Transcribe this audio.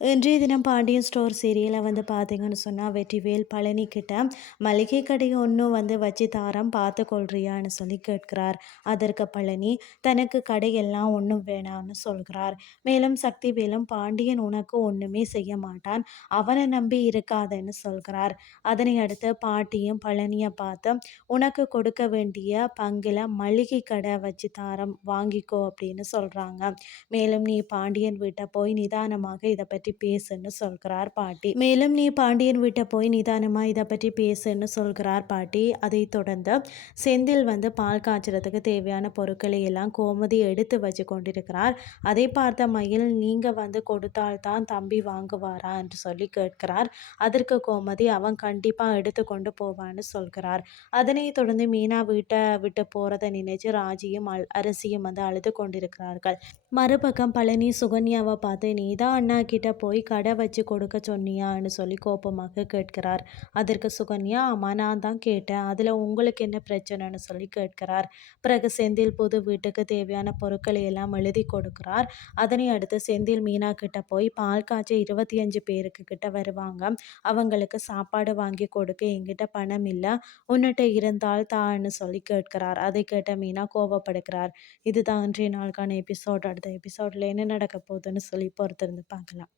இன்றைய தினம் பாண்டியன் ஸ்டோர் சீரியலை வந்து பார்த்தீங்கன்னு சொன்னால் வெற்றிவேல் பழனி கிட்ட மளிகை கடை ஒன்றும் வந்து வச்சு தாரம் பார்த்து கொள்றியான்னு சொல்லி கேட்கிறார். அதற்கு பழனி தனக்கு கடையெல்லாம் ஒன்றும் வேணாம்னு சொல்கிறார். மேலும் சக்திவேலும் பாண்டியன் உனக்கு ஒன்றுமே செய்ய மாட்டான். அவனை நம்பி இருக்காதன்னு சொல்கிறார். அதனை அடுத்து பாட்டியும் பழனியை பார்த்து உனக்கு கொடுக்க வேண்டிய பங்கில் மளிகை கடை வச்சு தாரம் வாங்கிக்கோ அப்படின்னு சொல்கிறாங்க மேலும் நீ பாண்டியன் வீட்டை போய் நிதானமாக இதை பற்றி பற்றி பேசுன்னு சொல்கிறார் பாட்டி. மேலும் நீ பாண்டியன் வீட்டை போய் நிதானமாக இதை பற்றி பேசுன்னு சொல்கிறார் பாட்டி. அதை தொடர்ந்து செந்தில் வந்து பால் காய்ச்சறதுக்கு தேவையான பொருட்களை எல்லாம் கோமதி எடுத்து வச்சு கொண்டிருக்கிறார். அதை பார்த்த மயில் நீங்கள் வந்து கொடுத்தால்தான் தம்பி வாங்குவாரா? என்று சொல்லி கேட்கிறார். அதற்கு கோமதி அவன் கண்டிப்பாக எடுத்து கொண்டு போவான்னு சொல்கிறார். அதனை தொடர்ந்து மீனா வீட்டை விட்டு போகிறதை நினைச்சு ராஜியும் அரசியும் வந்து அழுது கொண்டிருக்கிறார்கள். மறுபக்கம் பழனி சுகன்யாவை பார்த்து நீதான் அண்ணா கிட்ட போய் கடை வச்சு கொடுக்க சொன்னியான்னு சொல்லி கோபமாக கேட்கிறார். அதற்கு சுகன்யா ஆமாம் நான் தான் கேட்டேன். அதில் உங்களுக்கு என்ன பிரச்சனைன்னு சொல்லி கேட்கிறார். பிறகு செந்தில் புது வீட்டுக்கு தேவையான பொருட்களை எல்லாம் எழுதி கொடுக்கிறார். அதனை அடுத்து செந்தில் மீனா கிட்ட போய் பால் காய்ச்சி இருபத்தி அஞ்சு பேருக்கு கிட்ட வருவாங்க. அவங்களுக்கு சாப்பாடு வாங்கி கொடுக்க எங்கிட்ட பணம் இல்லை. உன்னிட்ட இருந்தால் தான்னு சொல்லி கேட்கிறார். அதை கேட்ட மீனா கோபப்படுகிறார். இதுதான் இன்றைய நாளுக்கான எபிசோட். அடுத்த எபிசோடில் என்ன நடக்க போகுதுன்னு சொல்லி பொறுத்திருந்து பார்க்கலாம்.